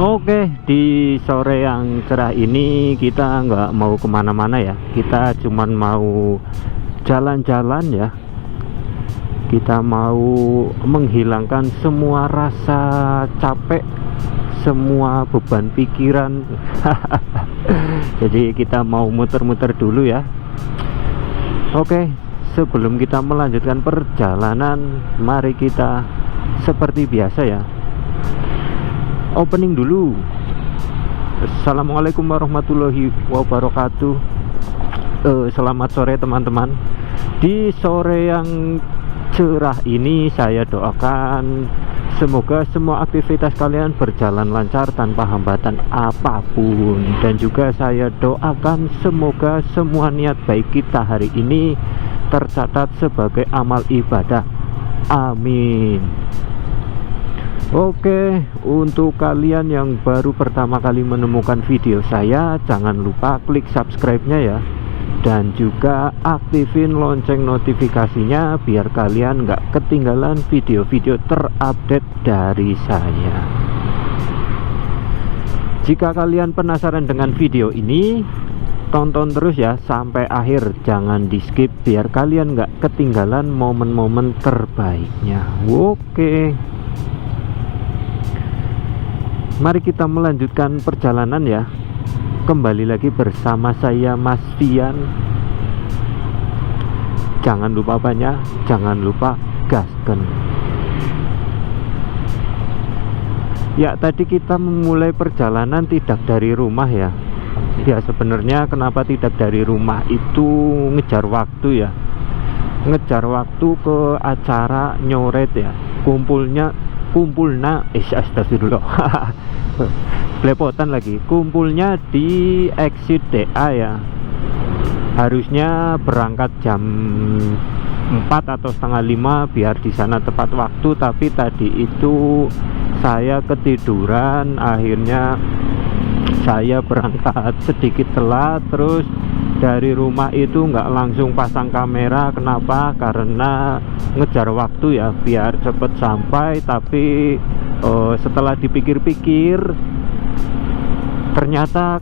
Oke, di sore yang cerah ini kita nggak mau kemana-mana ya. Kita cuman mau jalan-jalan ya. Kita mau menghilangkan semua rasa capek, semua beban pikiran. Jadi kita mau muter-muter dulu ya. Oke, sebelum kita melanjutkan perjalanan, mari kita seperti biasa ya, opening dulu. Assalamualaikum warahmatullahi wabarakatuh. Selamat sore teman-teman. Di sore yang cerah ini saya doakan semoga semua aktivitas kalian berjalan lancar tanpa hambatan apapun. Dan juga saya doakan semoga semua niat baik kita hari ini tercatat sebagai amal ibadah. Amin. Oke, untuk kalian yang baru pertama kali menemukan video saya, jangan lupa klik subscribe-nya ya. Dan juga aktifin lonceng notifikasinya biar kalian nggak ketinggalan video-video terupdate dari saya. Jika kalian penasaran dengan video ini, tonton terus ya sampai akhir, jangan di skip biar kalian nggak ketinggalan momen-momen terbaiknya. Oke, mari kita melanjutkan perjalanan ya. Kembali lagi bersama saya Mas Fian. Jangan lupa apanya? Jangan lupa gasken. Ya, tadi kita memulai perjalanan tidak dari rumah ya. Ya sebenarnya kenapa tidak dari rumah itu ngejar waktu ya. Ngejar waktu ke acara nyoret ya. Kumpulna astagfirullah. Belepotan lagi, kumpulnya di exit DA ya. Harusnya berangkat jam 4 atau setengah 5 biar di sana tepat waktu, tapi tadi itu saya ketiduran. Akhirnya saya berangkat sedikit telat. Terus dari rumah itu nggak langsung pasang kamera. Kenapa? Karena ngejar waktu ya, biar cepet sampai. Tapi setelah dipikir-pikir ternyata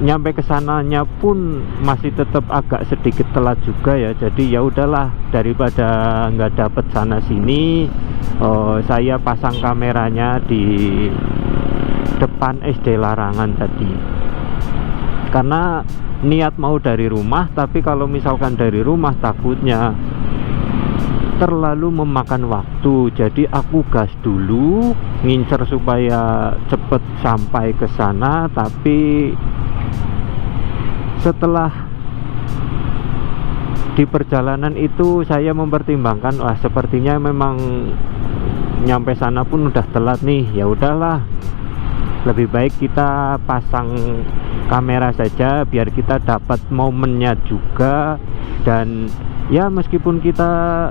nyampe kesananya pun masih tetap agak sedikit telat juga ya. Jadi ya udahlah, daripada nggak dapet sana sini, saya pasang kameranya di depan SD Larangan tadi. Karena niat mau dari rumah, tapi kalau misalkan dari rumah takutnya terlalu memakan waktu. Jadi aku gas dulu, ngincer supaya cepet sampai ke sana. Tapi setelah di perjalanan itu saya mempertimbangkan, wah sepertinya memang nyampe sana pun udah telat nih. Ya udahlah, lebih baik kita pasang kamera saja biar kita dapat momennya juga. Dan ya meskipun kita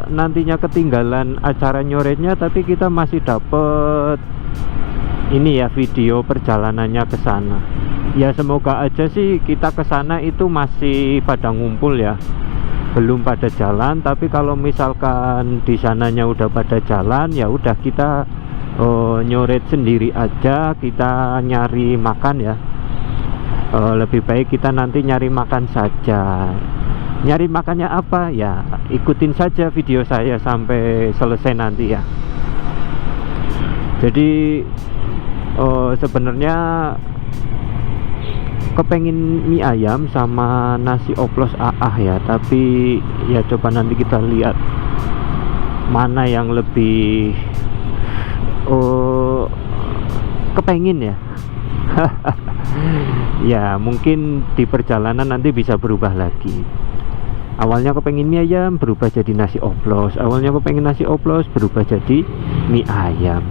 nantinya ketinggalan acara nyoretnya, tapi kita masih dapat ini ya, video perjalanannya ke sana. Ya semoga aja sih kita ke sana itu masih pada ngumpul ya, belum pada jalan. Tapi kalau misalkan di sananya udah pada jalan, ya udah kita nyoret sendiri aja, kita nyari makan ya. Lebih baik kita nanti nyari makan saja. Nyari makannya apa ya, ikutin saja video saya sampai selesai nanti ya. Jadi sebenarnya kepengin mie ayam sama nasi oplos ya, tapi ya coba nanti kita lihat mana yang lebih kepengin ya. Ya mungkin di perjalanan nanti bisa berubah lagi. Awalnya kepengin mie ayam berubah jadi nasi oplos, awalnya kepengin nasi oplos berubah jadi mie ayam.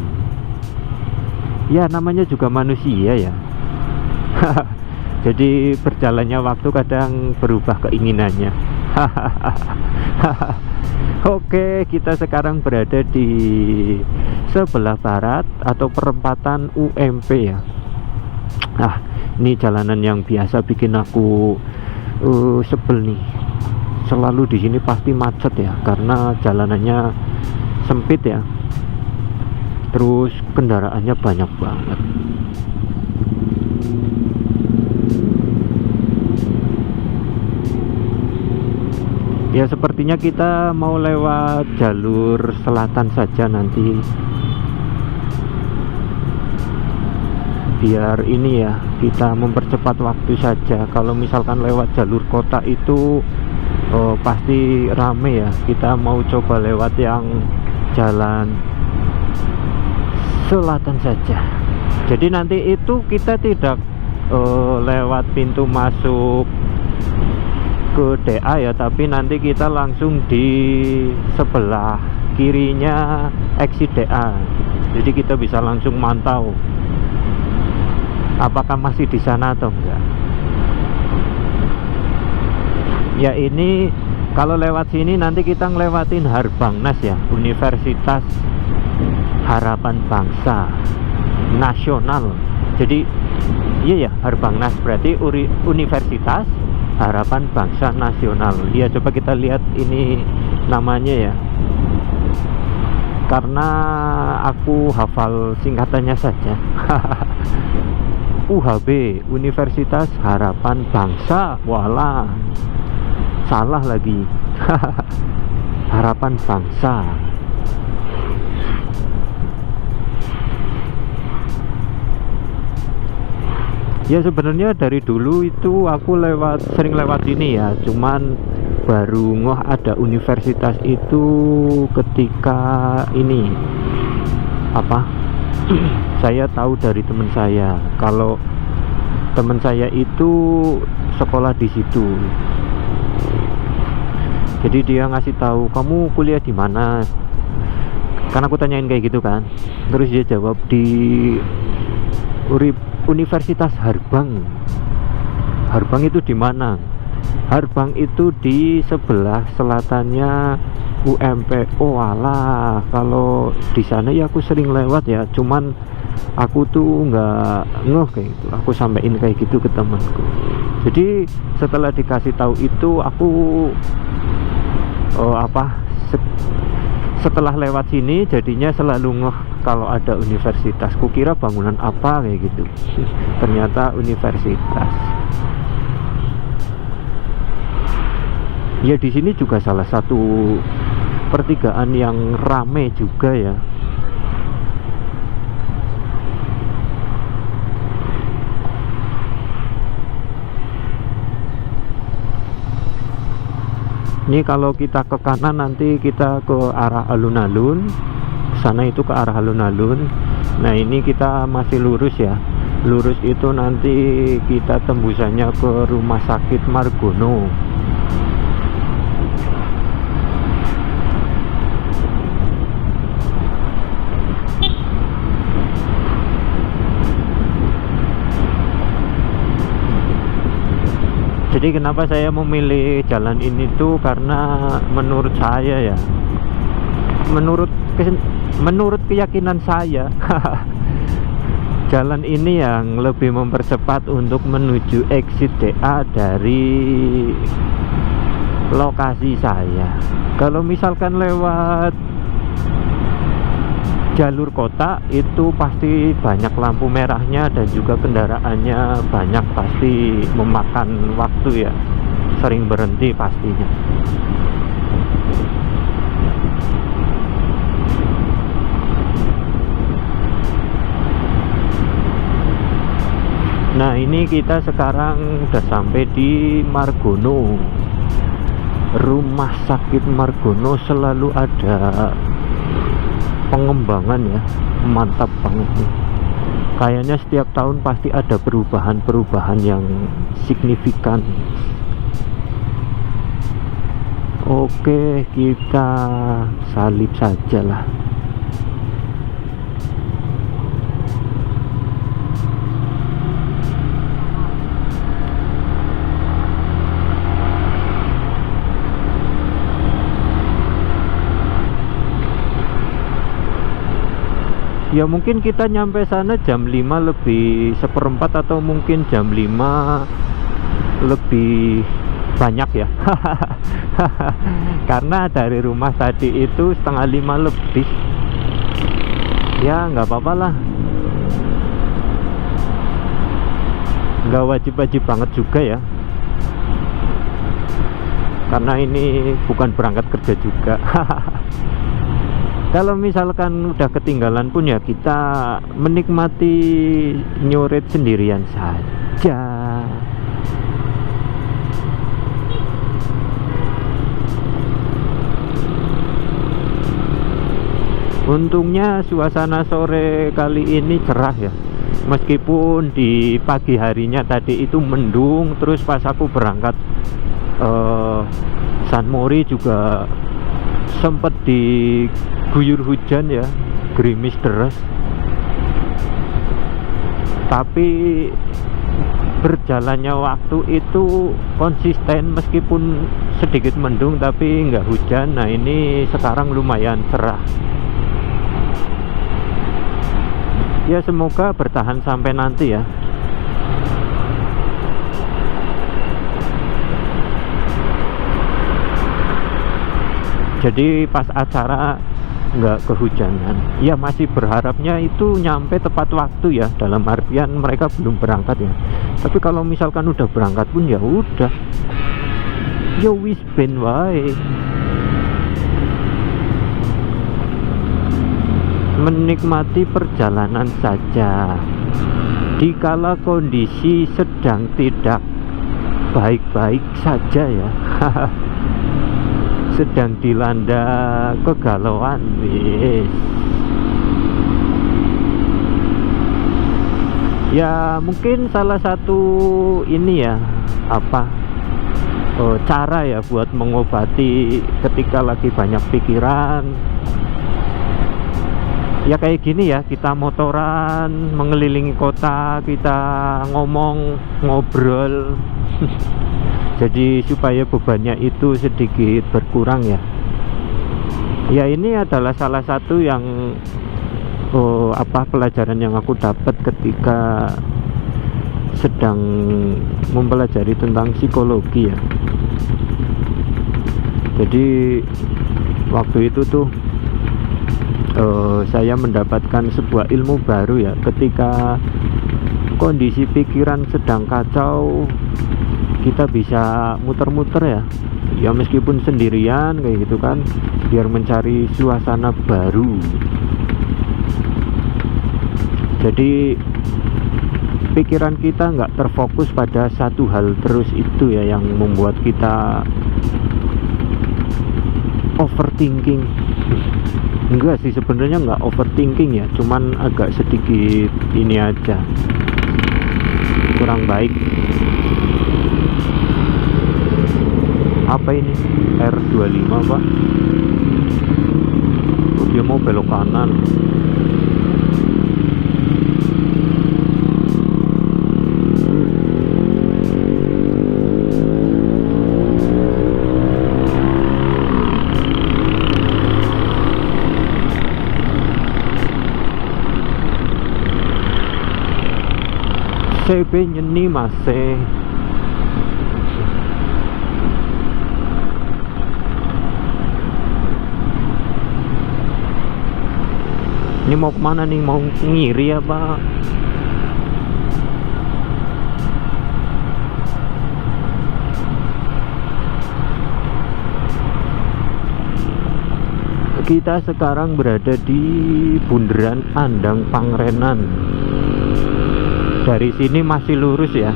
Ya namanya juga manusia ya. Jadi berjalannya waktu kadang berubah keinginannya. Oke, kita sekarang berada di sebelah barat atau perempatan UMP ya. Nah, ini jalanan yang biasa bikin aku sebel nih. Selalu di sini pasti macet ya, karena jalanannya sempit ya. terus kendaraannya banyak banget. Ya sepertinya kita mau lewat jalur selatan saja nanti, biar ini ya, kita mempercepat waktu saja. Kalau misalkan lewat jalur kota itu pasti rame ya. Kita mau coba lewat yang jalan selatan saja. Jadi nanti itu kita tidak lewat pintu masuk ke DA ya, tapi nanti kita langsung di sebelah kirinya exit DA. Jadi kita bisa langsung mantau apakah masih di sana atau enggak. Ya ini kalau lewat sini nanti kita ngelewatin Harbangnas ya, Universitas Harapan Bangsa Nasional. Jadi iya ya, Harbangnas berarti Universitas Harapan Bangsa Nasional. Ya coba kita lihat ini namanya ya, karena aku hafal singkatannya saja. UHB, Universitas Harapan Bangsa. Walah, salah lagi. Harapan Bangsa. Ya sebenarnya dari dulu itu aku sering lewat ini ya, cuman baru ngoh ada universitas itu ketika ini saya tahu dari teman saya, kalau teman saya itu sekolah di situ. Jadi dia ngasih tahu, kamu kuliah di mana? Karena aku tanyain kayak gitu kan, terus dia jawab di Universitas Harbang. Harbang itu di mana? Harbang itu di sebelah selatannya UMP. Oh alah, kalau di sana ya aku sering lewat ya, cuman aku tuh nggak ngeh kayak gitu. Aku sampein kayak gitu ke temanku. Jadi setelah dikasih tahu itu aku setelah lewat sini jadinya selalu ngeh kalau ada universitas. Kukira bangunan apa kayak gitu, ternyata universitas. Ya di sini juga salah satu pertigaan yang rame juga ya. Ini kalau kita ke kanan nanti kita ke arah alun-alun, sana itu ke arah alun-alun. Nah ini kita masih lurus ya, lurus itu nanti kita tembusannya ke Rumah Sakit Margono. Jadi kenapa saya memilih jalan ini tuh karena menurut saya ya, menurut keyakinan saya jalan ini yang lebih mempercepat untuk menuju exit DA dari lokasi saya. Kalau misalkan lewat jalur kota itu pasti banyak lampu merahnya dan juga kendaraannya banyak, pasti memakan waktu ya, sering berhenti pastinya. Nah ini kita sekarang udah sampai di Margono. Rumah Sakit Margono selalu ada pengembangan ya, mantap banget nih. Kayaknya setiap tahun pasti ada perubahan-perubahan yang signifikan. Oke, kita salib saja lah. Ya mungkin kita nyampe sana jam 5 lebih seperempat atau mungkin jam 5 lebih banyak ya. Karena dari rumah tadi itu setengah 5 lebih. Ya nggak apa-apa lah, nggak wajib-wajib banget juga ya, karena ini bukan berangkat kerja juga. Kalau misalkan udah ketinggalan pun ya kita menikmati nyoret sendirian saja. Untungnya suasana sore kali ini cerah ya, meskipun di pagi harinya tadi itu mendung. Terus pas aku berangkat San Mori juga sempat diguyur hujan ya, gerimis deras. Tapi berjalannya waktu itu konsisten, meskipun sedikit mendung tapi nggak hujan. Nah ini sekarang lumayan cerah. Ya semoga bertahan sampai nanti ya. Jadi pas acara nggak kehujanan. Ya masih berharapnya itu nyampe tepat waktu ya, dalam artian mereka belum berangkat ya. Tapi kalau misalkan udah berangkat pun ya udah, ya wis ben wae. Menikmati perjalanan saja. Dikala kondisi sedang tidak baik-baik saja ya. Sedang dilanda kegalauan, wis. Ya mungkin salah satu ini ya, cara ya buat mengobati ketika lagi banyak pikiran. Ya kayak gini ya, kita motoran mengelilingi kota, kita ngobrol. Jadi supaya bebannya itu sedikit berkurang ya. Ya ini adalah salah satu yang pelajaran yang aku dapat ketika sedang mempelajari tentang psikologi ya. Jadi waktu itu tuh saya mendapatkan sebuah ilmu baru ya, ketika kondisi pikiran sedang kacau, kita bisa muter-muter ya meskipun sendirian kayak gitu kan, biar mencari suasana baru. Jadi pikiran kita nggak terfokus pada satu hal terus, itu ya yang membuat kita overthinking. Enggak sih, sebenarnya nggak overthinking ya, cuman agak sedikit ini aja, kurang baik. Apa ini? R25 pak. Dia mau belok kanan. CB nyeni masih. Ini mau kemana nih? Mau ngiri apa? Kita sekarang berada di Bundaran Andang Pangrenan. Dari sini masih lurus ya.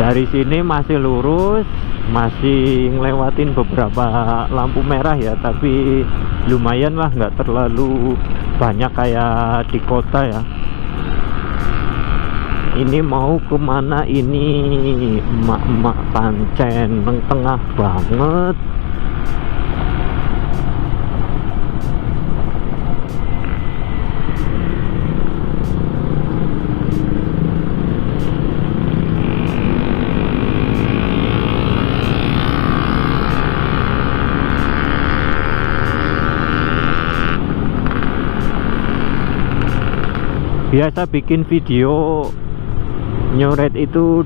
Dari sini masih lurus, masih ngelewatin beberapa lampu merah ya, tapi lumayan lah, nggak terlalu banyak kayak di kota ya. Ini mau kemana ini? Emak-emak pancen neng tengah banget. Biasa bikin video nyoret itu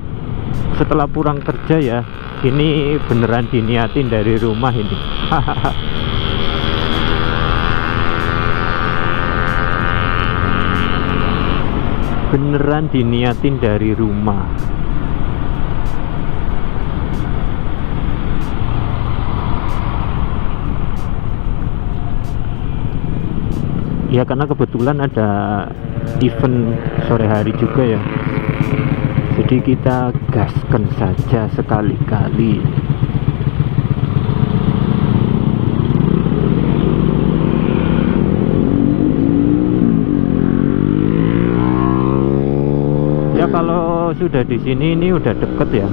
setelah pulang kerja ya, Ini beneran diniatin dari rumah ini. Beneran diniatin dari rumah. Ya karena kebetulan ada event sore hari juga ya, jadi kita gaskan saja sekali-kali. Ya kalau sudah di sini ini udah deket ya,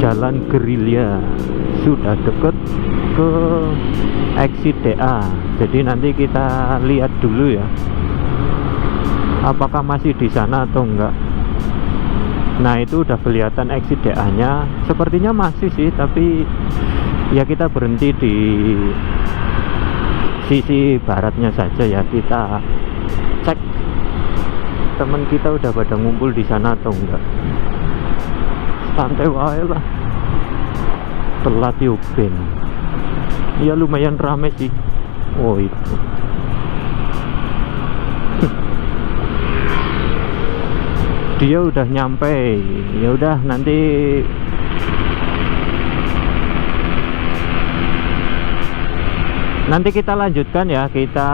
Jalan Gerilya, sudah deket ke exit DA. Jadi nanti kita lihat dulu ya, apakah masih di sana atau enggak. Nah itu udah kelihatan exit DA nya, sepertinya masih sih, tapi ya kita berhenti di sisi baratnya saja ya. Kita cek teman kita udah pada ngumpul di sana atau enggak. Santai wae lah, telat Yuben. Ya lumayan rame sih. Oh itu dia udah nyampe. Ya udah nanti kita lanjutkan ya. Kita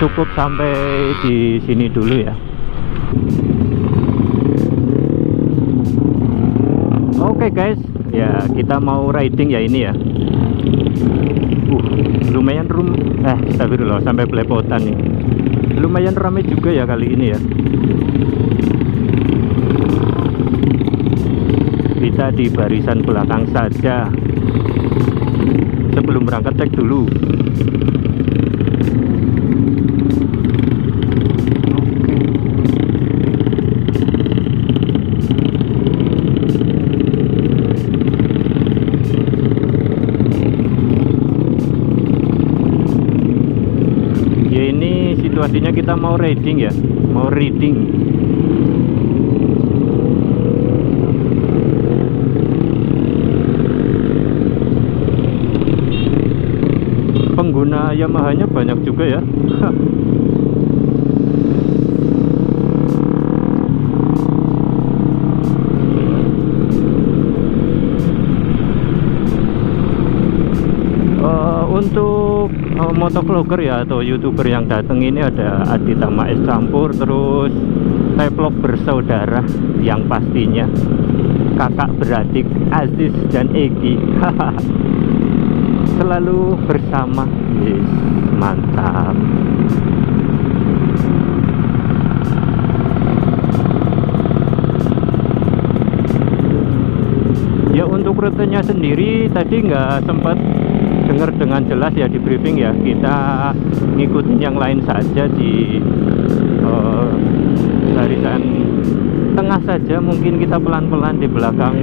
cukup sampai di sini dulu ya. Oke guys, ya kita mau riding ya ini ya. Lumayan astagfirullah, sampai belepotan nih. Lumayan ramai juga ya kali ini ya. Kita di barisan belakang saja. Sebelum berangkat cek dulu. Situasinya kita mau riding ya, mau reading. Pengguna Yamaha-nya banyak juga ya. Untuk motovlogger ya atau youtuber yang datang ini ada Adita Maes Campur, terus Vlog bersaudara yang pastinya kakak beradik Aziz dan Egi. Selalu bersama. Yes, mantap. Ya untuk rutenya sendiri tadi nggak sempat dengar dengan jelas ya di briefing ya. Kita ngikutin yang lain saja di barisan tengah saja. Mungkin kita pelan-pelan di belakang.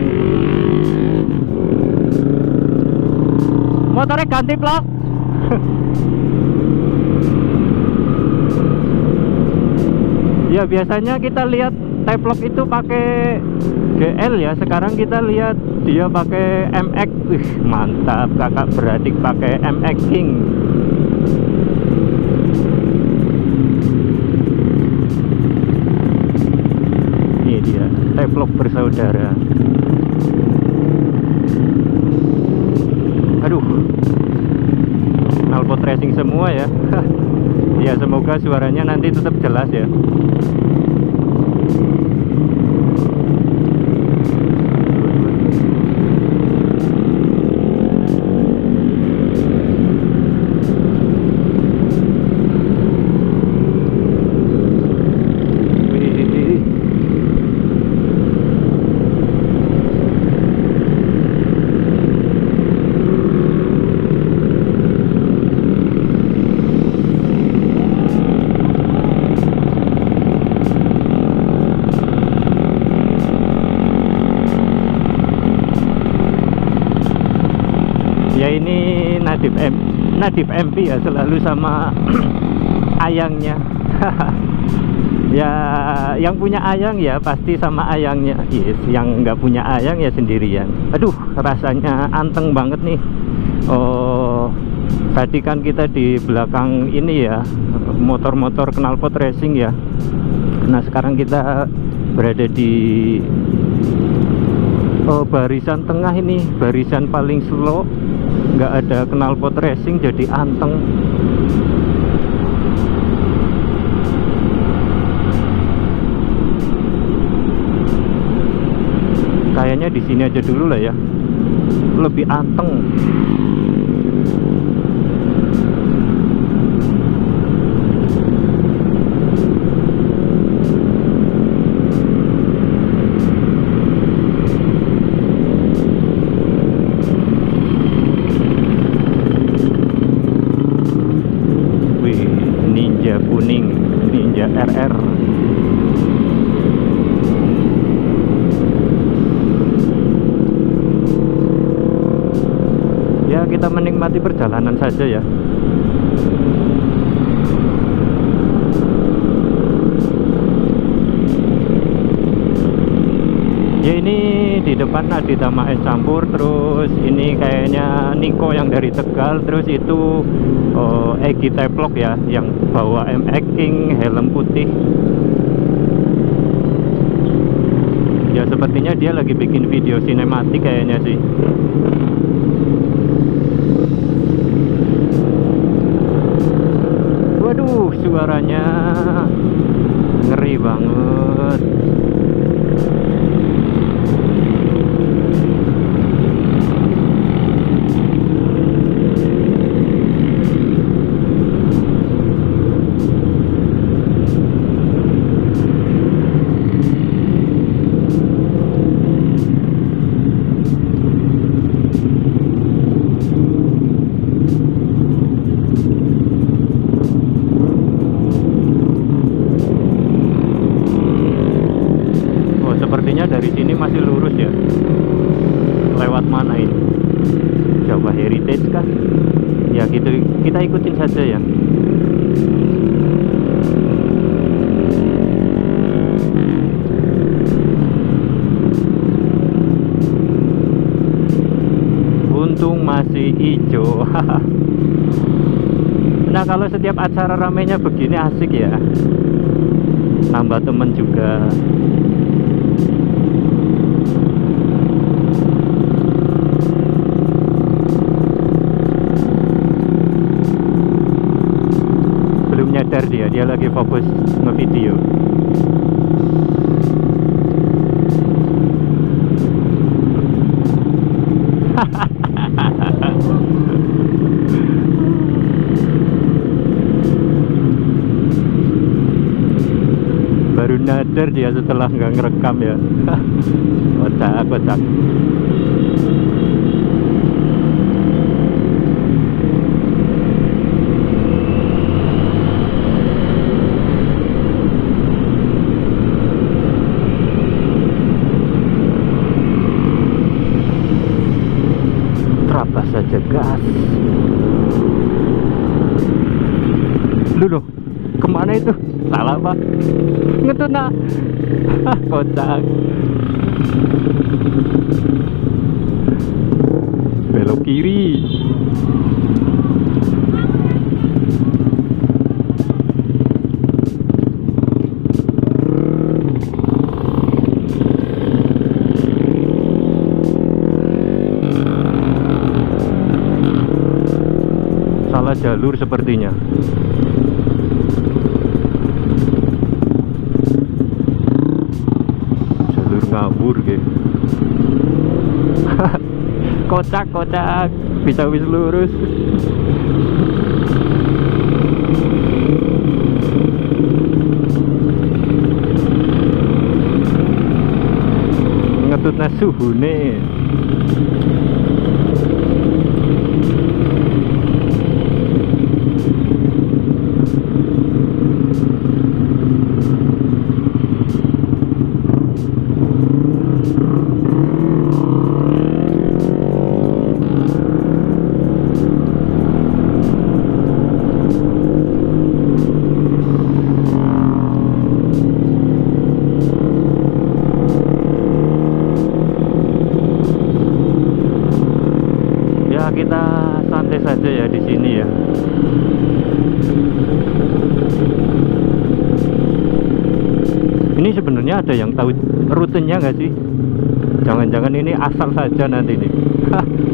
Motornya ganti plak. Ya biasanya kita lihat T-Vlog itu pakai GL ya, sekarang kita lihat dia pakai MX. Mantap, kakak beradik pakai MX King. Ini dia T-Vlog bersaudara. Aduh, knalpot racing semua ya. Ya semoga suaranya nanti tetap jelas ya. Ya ini Nadif MP ya, selalu sama ayangnya. Ya yang punya ayang ya pasti sama ayangnya, yes. Yang nggak punya ayang ya sendirian. Aduh, rasanya anteng banget nih. Oh, tadi kan kita di belakang ini ya, motor-motor knalpot racing ya. Nah sekarang kita berada di barisan tengah ini, barisan paling slow, nggak ada knalpot racing, jadi anteng. Kayaknya di sini aja dulu lah ya, lebih anteng. Wih, Ninja kuning, Ninja RR. Ya kita menikmati perjalanan saja ya. Ya ini di depan Aditya Es Campur, terus ini kayaknya Niko yang dari Tegal, terus itu Egi Teplok ya yang bawa MX King helm putih. Ya sepertinya dia lagi bikin video sinematik kayaknya sih. Waduh, suaranya ngeri banget. Sepertinya dari sini masih lurus ya. Lewat mana ini? Jawa Heritage kah? Ya gitu, kita ikutin saja ya. Untung masih hijau. Nah kalau setiap acara ramenya begini asik ya, nambah temen juga. Belum nyadar dia lagi fokus ngevideo. Baru nyadar dia setelah nggak ngerekam ya. Kocak. Terabas saja gas. Loh, kemana itu? Salah pak. Ngetuna. Kocak. Belok kiri. Salah jalur sepertinya. Jalur ngabur gitu. Kocak bisa wis lurus. Ngetutna suhune. kita santai saja ya di sini ya. Ini sebenarnya ada yang tahu rutenya nggak sih? Jangan-jangan ini asal saja nanti nih.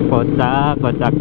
Kocak, kocak.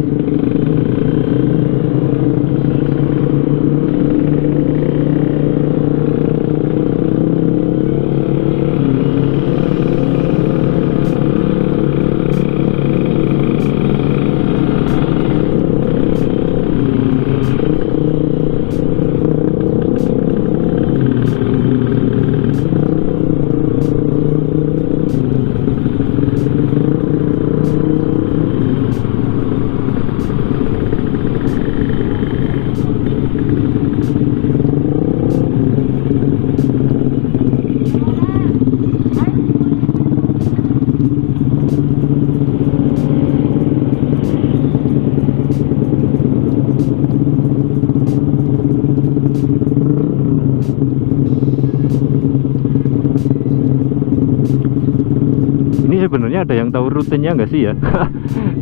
Sebenarnya ada yang tahu rutenya nggak sih ya?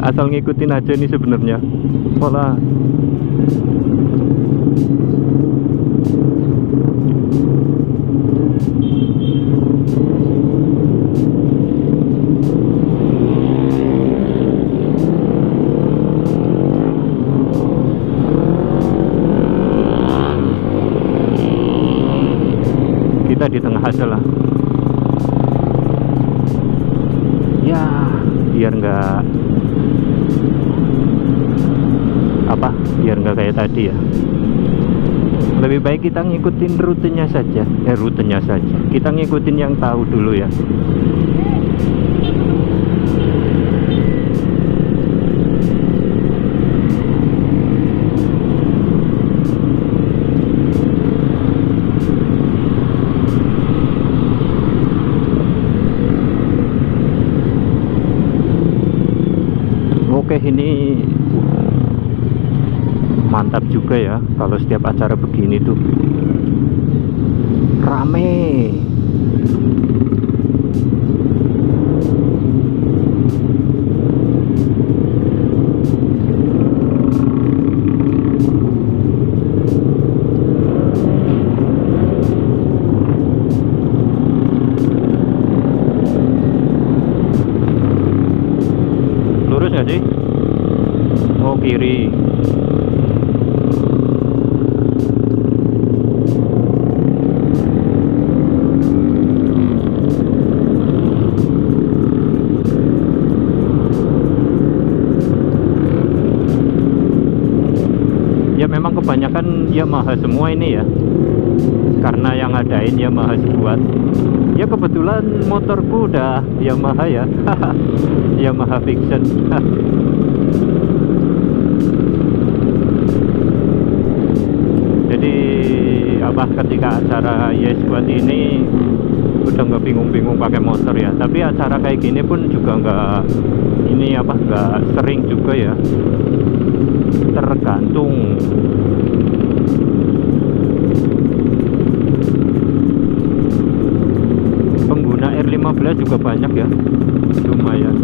Asal ngikutin aja nih sebenarnya. Pola. Kita di tengah aja lah. Ya, biar nggak biar nggak kayak tadi ya. Lebih baik kita ngikutin rutenya saja. Kita ngikutin yang tahu dulu ya. Oke, ini mantap juga ya kalau setiap acara begini tuh rame. Lurus nggak sih? Oh, kiri. Ya memang kebanyakan Yamaha semua ini ya, karena yang ngadain Yamaha buat. Ya kebetulan motorku udah Yamaha ya. Yamaha Fiction. Jadi ketika acara Yes buat ini udah nggak bingung-bingung pakai motor ya. Tapi acara kayak gini pun juga nggak sering juga ya, tergantung. Pengguna R15 juga banyak ya, lumayan.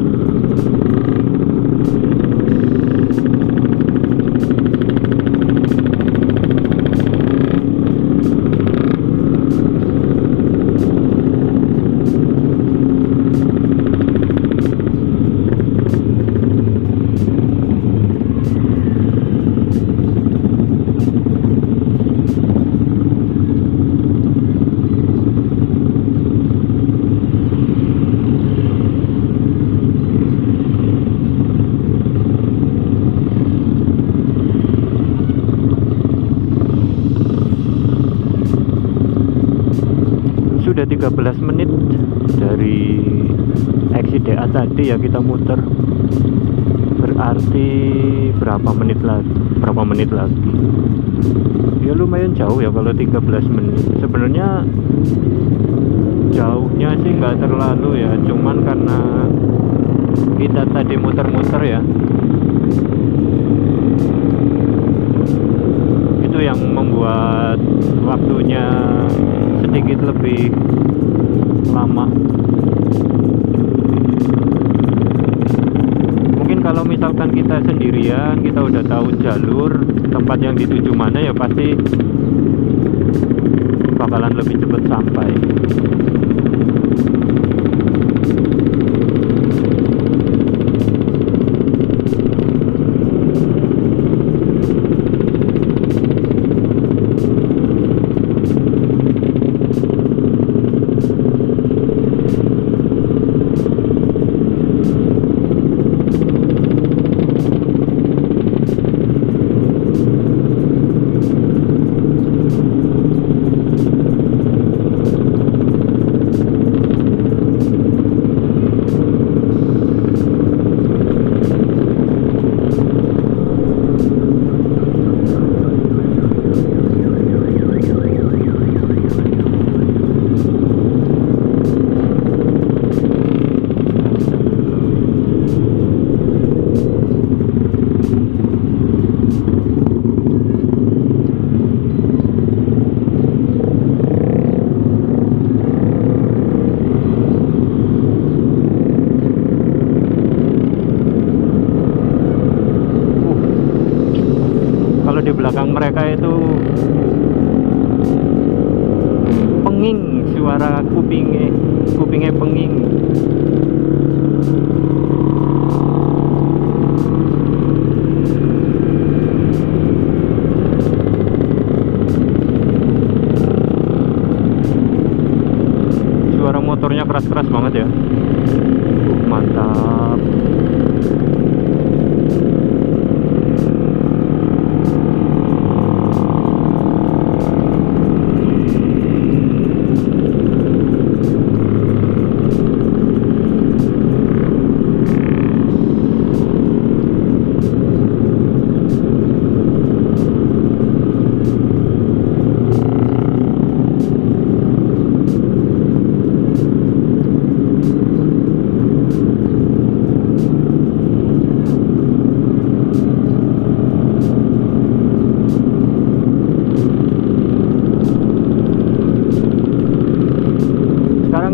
Sudah 13 menit dari XDA tadi ya kita muter. Berarti berapa menit lagi? Ya lumayan jauh ya kalau 13 menit. Sebenarnya jauhnya sih nggak terlalu ya, cuman karena kita tadi muter-muter ya, itu yang membuat waktunya sedikit lebih lama. Mungkin kalau misalkan misalkan kita sendirian, kita udah tahu jalur tempat yang dituju mana, ya pasti bakalan lebih cepat sampai. Di belakang mereka itu penging, suara kupingnya penging. Suara motornya keras-keras banget ya. Mantap.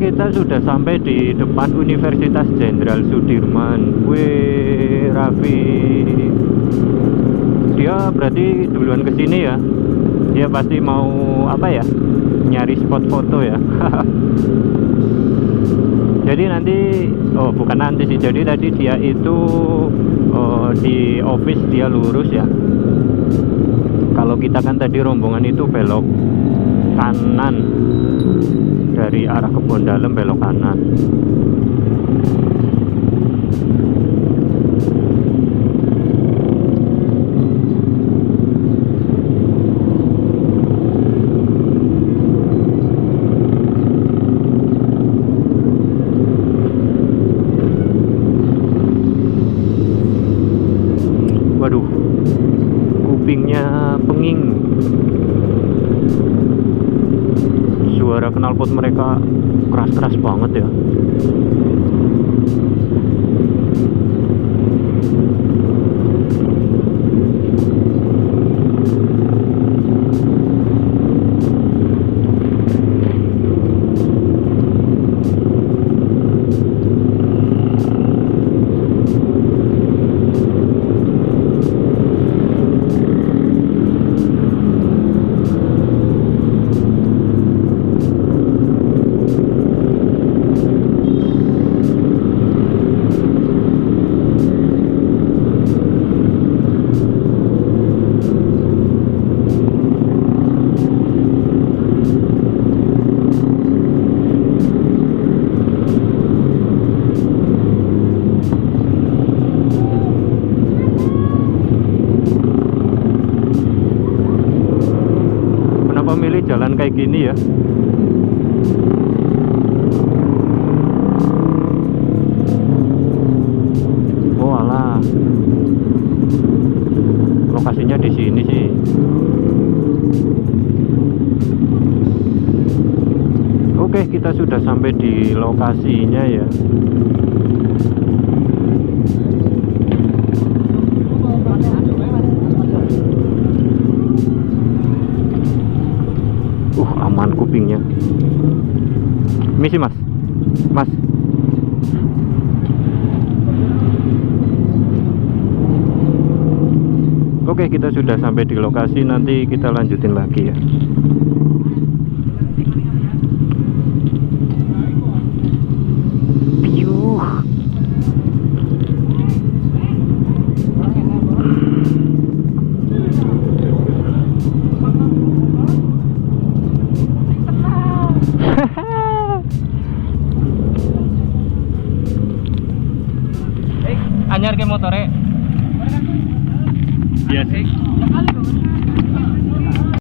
Kita sudah sampai di depan Universitas Jenderal Sudirman. Wih, Raffi, dia berarti duluan ke sini ya. Dia pasti mau apa ya? Nyari spot foto ya. Jadi nanti, oh bukan nanti sih. Jadi tadi dia itu di office dia lurus ya. Kalau kita kan tadi rombongan itu belok kanan. Dari arah Kebon Dalem belok kanan. Waduh, kupingnya penging. Suara knalpot mereka keras-keras banget ya. Jalan kayak gini ya. Oh alah, lokasinya di sini sih. Oke, kita sudah sampai di lokasinya ya. Aman kupingnya. Misi mas. Oke, kita sudah sampai di lokasi, nanti kita lanjutin lagi ya. Piuh. Anyar ke motore. Iya sih.